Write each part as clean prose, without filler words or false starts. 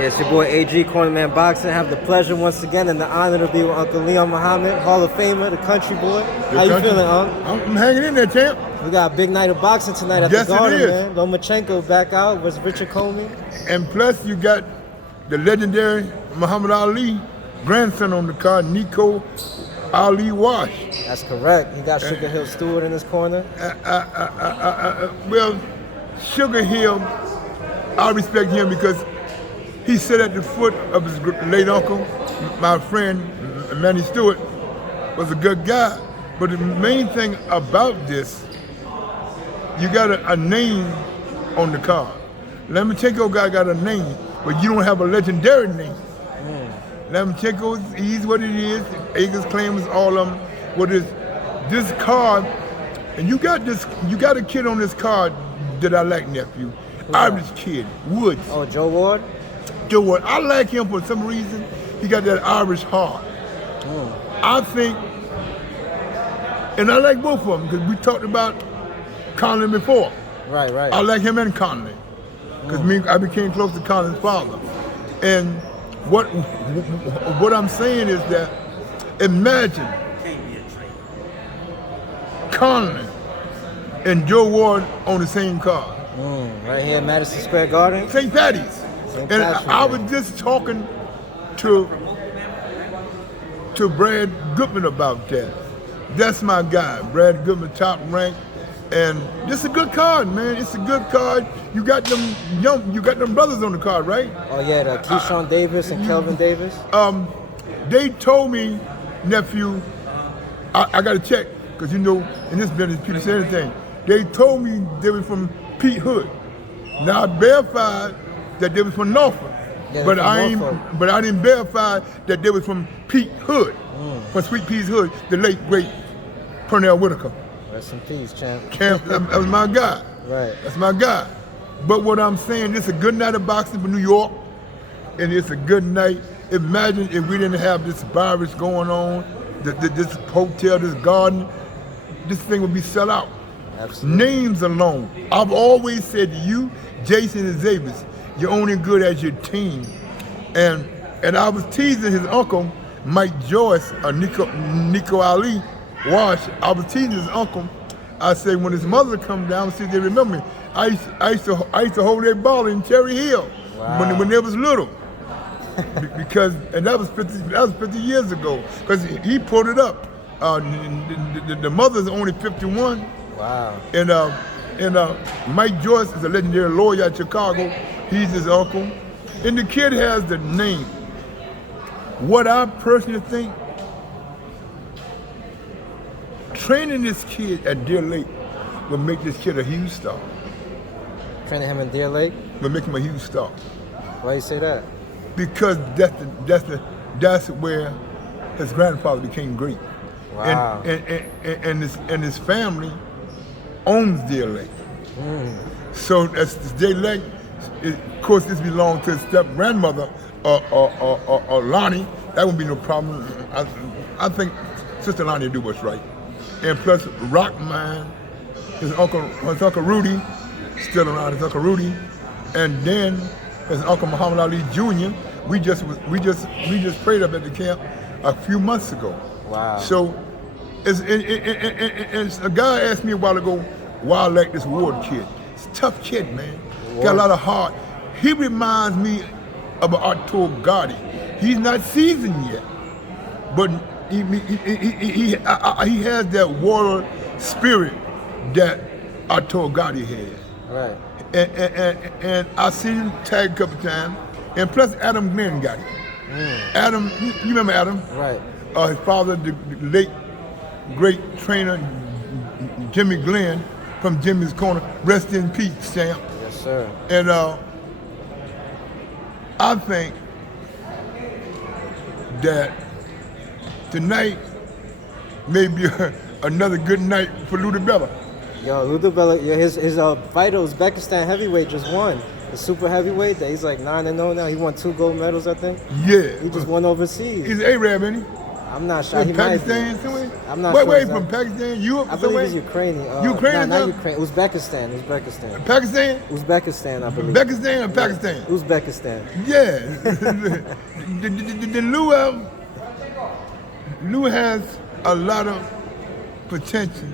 Yeah, it's your boy AG, Cornerman Boxing. I have the pleasure once again and the honor to be with Uncle Leon Muhammad, Hall of Famer, the country boy. How you feeling, Unc? I'm hanging in there, champ. We got a big night of boxing tonight at Yes, the Garden, it is. man. Lomachenko back out versus Richard Comey. And plus, you got the legendary Muhammad Ali grandson on the card, Nico Ali Walsh. That's correct. He got Sugar Hill Stewart in his corner. Well, Sugar Hill, I respect him because he sat at the foot of his late uncle. My friend, Manny Stewart, was a good guy. But the main thing about this, you got a name on the card. Lomachenko guy got a name, but you don't have a legendary name. Lomachenko, he's what it is. Akers claims all of them. What is this card? And you got a kid on this card that I like, nephew. Irish kid, Woods. Oh, Joe Ward? Joe Ward. I like him for some reason. He got that Irish heart. I think, and I like both of them because we talked about Conley before. Right. I like him and Conley because I became close to Conley's father. And what I'm saying is that imagine Conley and Joe Ward on the same card. Right here at Madison Square Garden. St. Patty's. And I was just talking to Brad Goodman about that. That's my guy, Brad Goodman, top rank. And this is a good card, man. It's a good card. You got them brothers on the card, right? Oh yeah, the Keyshawn Davis and Kelvin Davis. They told me, nephew, I got to check, because you know, in this business, people say anything. They told me they were from Pete Hood. Now I verified that they was from Norfolk, but I didn't verify that they was from Pete Hood, from Sweet Pea's Hood, the late great Pernell Whitaker. Rest in peace, champ. That was my guy. Right. That's my guy. But what I'm saying, it's a good night of boxing for New York, and it's a good night. Imagine if we didn't have this virus going on, this hotel, this garden, this thing would be set out. Absolutely. Names alone. I've always said to you, Jason and Xavier, you're only good as your team. And I was teasing his uncle, Mike Joyce, or Nico Ali Walsh. I was teasing his uncle. I said, when his mother come down, see if they remember me. I used to hold their ball in Cherry Hill when they was little. Because that was 50 years ago. Because he pulled it up. The mother's only 51. Wow. And Mike Joyce is a legendary lawyer at Chicago. He's his uncle. And the kid has the name. What I personally think, training this kid at Deer Lake will make this kid a huge star. Training him in Deer Lake? Will make him a huge star. Why you say that? Because that's where his grandfather became great. Wow. And his family owns Deer Lake. So as Deer Lake, of course, this belongs to his step-grandmother, or Lonnie. That wouldn't be no problem. I think Sister Lonnie will do what's right. And plus, Rockmine, his uncle Rudy, still around, his uncle Rudy. And then his uncle Muhammad Ali Jr., we just prayed up at the camp a few months ago. Wow. So, it's a guy asked me a while ago why I like this Ward kid. It's a tough kid, man. Got a lot of heart. He reminds me of Arturo Gotti. He's not seasoned yet, but he has that warrior spirit that Arturo Gotti had. Right. And I seen him tag a couple times, and plus Adam Glenn got it. Adam, you remember Adam? Right. His father, the late great trainer Jimmy Glenn from Jimmy's Corner. Rest in peace, champ. Yes, sir. And I think that tonight may be another good night for Ludabella. Yo, Ludabella, his fight at Uzbekistan heavyweight just won. The super heavyweight, he's like 9-0 now. He won 2 gold medals, I think. Yeah. He just won overseas. He's Arab, isn't he? I'm not sure. From He might Pakistan be. somewhere? I'm not wait, sure. Wait, exactly. from Pakistan, Europe I believe somewhere? he's Ukrainian. Ukrainian? Not Ukraine. Uzbekistan. Uzbekistan. Pakistan? Uzbekistan, I believe. Uzbekistan or Pakistan? Uzbekistan. Yeah. the Lou has a lot of potential.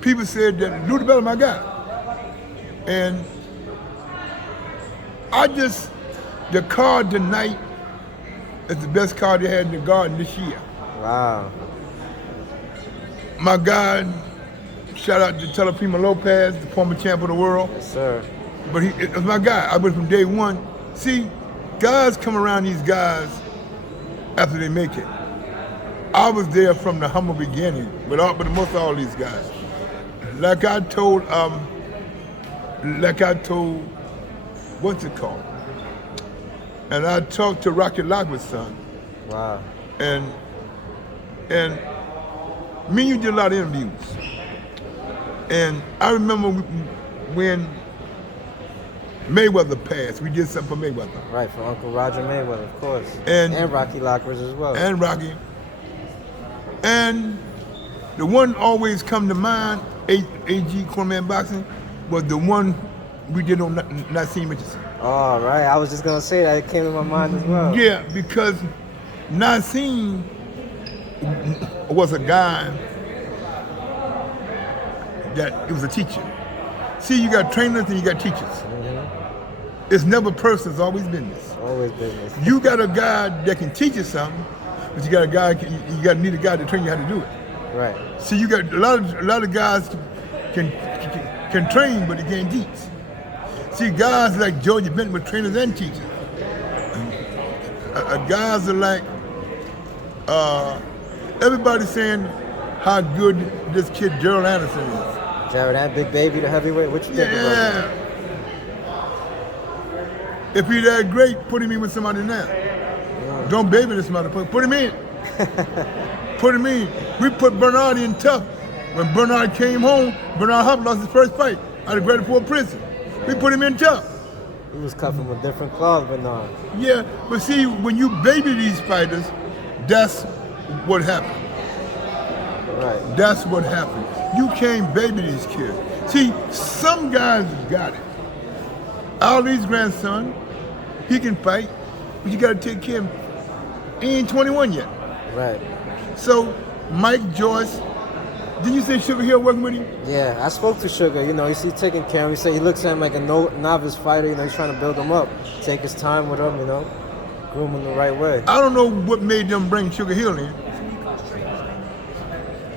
People said that Lou the better my guy. And the card tonight is the best card they had in the garden this year. Wow. My guy, shout out to Teleprima Lopez, the former champ of the world. Yes, sir. But it was my guy. I went from day one. See, guys come around these guys after they make it. I was there from the humble beginning, but most of all these guys. Like I told, what's it called? And I talked to Rocky Lockwood's son. Wow. And me and you did a lot of interviews. And I remember when Mayweather passed, we did something for Mayweather. Right, for Uncle Roger Mayweather, of course. And Rocky Lockwood as well. And Rocky. And the one always come to mind, AG Corman Boxing, was the one we did on Nassim Richardson. Oh, right. I was just going to say that. It came to my mind as well. Yeah, because Nassim was a guy that was a teacher. See, you got trainers and you got teachers. Mm-hmm. It's never personal, it's always business. Always business. You got a guy that can teach you something, but you got a guy, you got to need a guy to train you how to do it. Right. See, you got a lot of guys can train, but they can't teach. See, guys like Georgia Benton were trainers and teachers. Guys are like, everybody's saying how good this kid Gerald Anderson is. Jared, that big baby, the heavyweight. What you think about that? If he's that great, put him in with somebody now. Yeah. Don't baby this motherfucker. Put him in. Put him in. We put Bernard in tough. When Bernard came home, Bernard Hop lost his first fight out of Grateful Prison. We put him in tough. He was cut from a different cloth, Bernard. Yeah, but see, when you baby these fighters, that's what happened. Right. That's what happened. You can't baby these kids. See, some guys got it. Ali's grandson, he can fight, but you got to take care of him. He ain't 21 yet. Right. So, Mike Joyce, did you say Sugar Hill working with him? Yeah, I spoke to Sugar. You know, he's taking care of him. He said he looks at him like a novice fighter. You know, he's trying to build him up, take his time with him. You know, groom him the right way. I don't know what made them bring Sugar Hill in.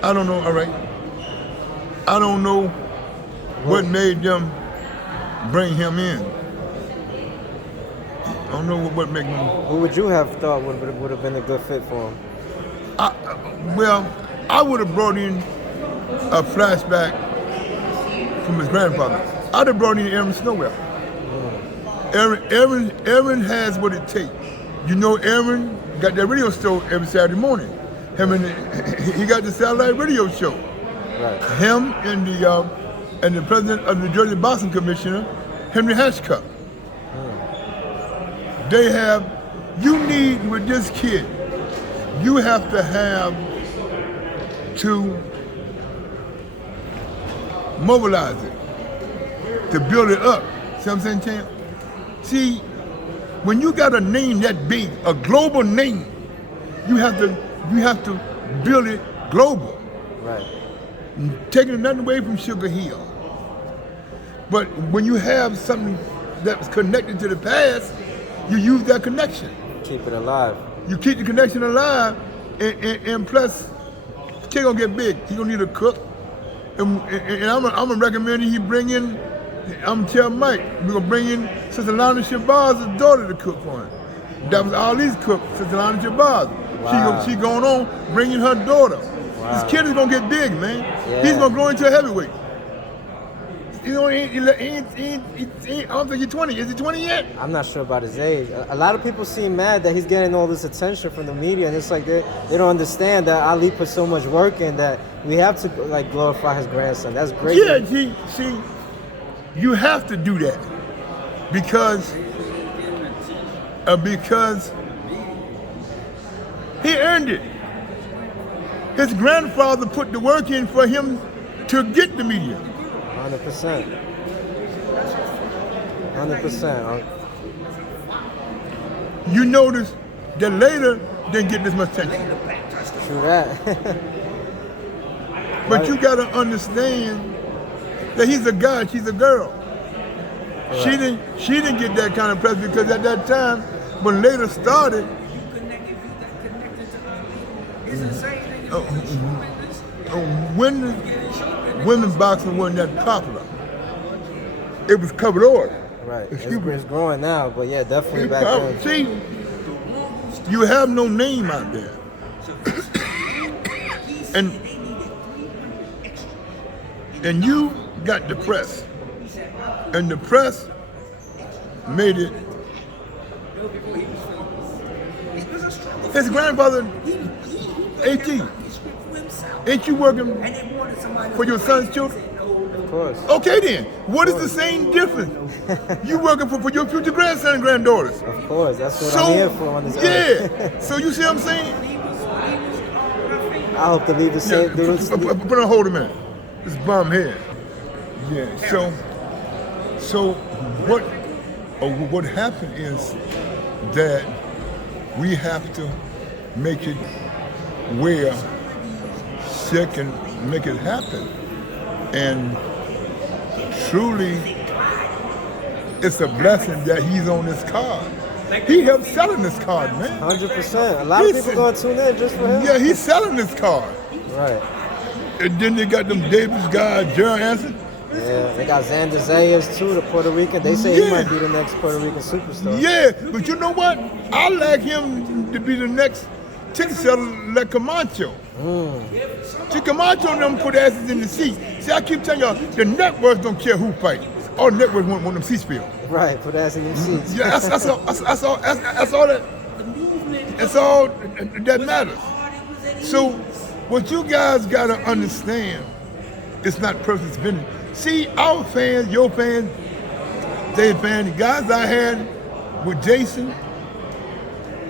I don't know. All right. I don't know what made them bring him in. I don't know what made them. Who would you have thought would have been a good fit for him? I would have brought in a flashback from his grandfather. I'd have brought in Aaron Snowell. Aaron has what it takes. You know, Aaron got that radio show every Saturday morning. He got the satellite radio show. Right. Him and the president of the New Jersey Boxing Commissioner, Henry Hatchcock. They have. You need with this kid. You have to have to mobilize it, to build it up. See what I'm saying, champ? See, when you got a name that big, a global name, you have to build it global. Right. Taking nothing away from Sugar Hill. But when you have something that's connected to the past, you use that connection. Keep it alive. You keep the connection alive, and plus, kid gonna get big. He gonna need a cook, and I'm gonna recommend he bring in. I'm tell Mike we're gonna bring in Sister Lana Shabaz's daughter to cook for him. That was Ali's cook, Sister Lana Shabaz. Wow. She going on bringing her daughter. Wow. This kid is gonna get big, man. Yeah. He's gonna grow into a heavyweight. You know, I don't think he's 20. Is he 20 yet? I'm not sure about his age. A lot of people seem mad that he's getting all this attention from the media, and it's like they don't understand that Ali put so much work in that we have to like glorify his grandson. That's great. Yeah, see, you have to do that because he earned it. his grandfather put the work in for him to get the media. 100%. 100%. You notice that later didn't get this much attention. True that. But you gotta understand that he's a guy, she's a girl. Right. She didn't get that kind of press because at that time, when later started, when women's boxing wasn't that popular, it was covered order. Right. It's growing now, but yeah, definitely back then. See, you have no name out there. and you got the press. And the press made it. His grandfather, 18. Ain't you working for your son's children? Of course. Okay then, what is the same difference? You working for your future grandson and granddaughters. Of course, that's what I'm here for on this earth. Yeah, so you see what I'm saying? I hope to leave the same. Put on hold a minute. This bum here. Yeah, so what happened is that we have to make it where she can make it happen. And truly, it's a blessing that he's on this card. He helped selling this card, man. 100%. A lot of people gonna tune in just for him. Yeah, he's selling this card. Right. And then they got them Davis guys, Gerald Anson. Yeah, they got Xander Zayas too, the Puerto Rican. They say he might be the next Puerto Rican superstar. Yeah, but you know what? I like him to be the next ticket seller like Camacho. See, Camacho and them put asses in the seat. See, I keep telling y'all, the networks don't care who fight. All networks want them seats filled. Right, put ass in them seats. Yeah, that's all that matters. So, what you guys gotta understand, it's not person's business. See, our fans, your fans, their fans, the guys I had with Jason,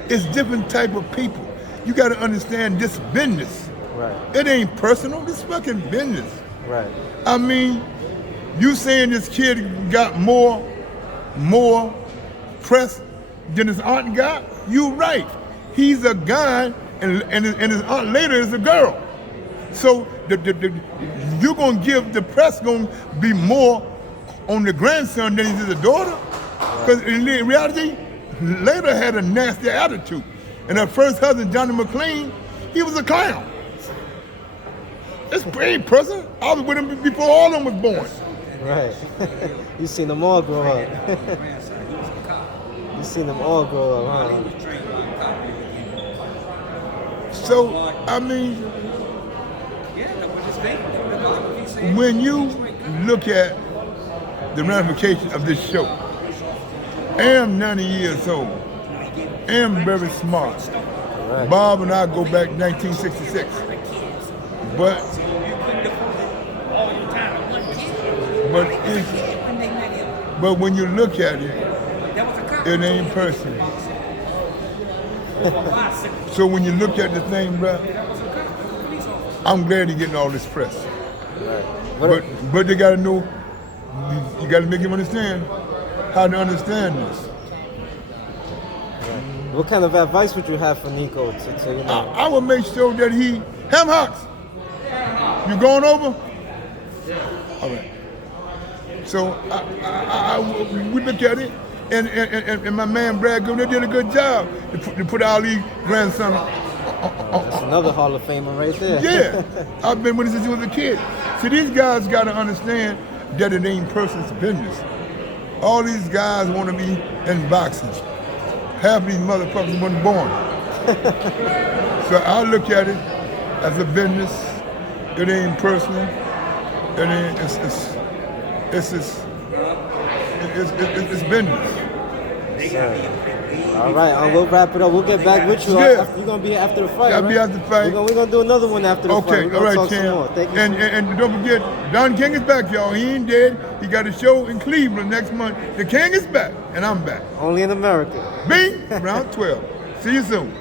it's different type of people. You gotta understand this business. Right. It ain't personal, this fucking business. Right. I mean, you saying this kid got more press than his aunt got? You right. He's a guy, and his aunt later is a girl. So you're gonna give the press gonna be more on the grandson than he is the daughter? Because in reality, later had a nasty attitude. And her first husband, Johnny McLean, he was a clown. It's ain't person. I was with him before all of them was born. Right. You seen them all grow up. You seen them all grow up, huh? So, I mean, when you look at the ramifications of this show, I am 90 years old. I am very smart. Right. Bob and I go back 1966. But when you look at it, it ain't personal. So when you look at the thing, bro, I'm glad you're getting all this press. Right. But they gotta know, you gotta make him understand how to understand this. What kind of advice would you have for Nico to you know? I would make sure that Ham Hawks, you going over? All right. So we look at it, and my man Brad Gould, they did a good job to put all these grandsons. That's another Hall of Famer right there. Yeah, I've been with him since he was a kid. See, these guys got to understand that it ain't person's business. All these guys want to be in boxing. Half these motherfuckers weren't born. So I look at it as a business. It ain't personal. It ain't. It's business. All right, we'll wrap it up. We'll get back with you. Yeah. You're gonna be here after the fight. I'll be after the fight. We're gonna do another one after the fight. Okay, all right, talk Cam. some more. Thank you. And don't forget, Don King is back, y'all. He ain't dead. He got a show in Cleveland next month. The King is back, and I'm back. Only in America. Bing, round 12. See you soon.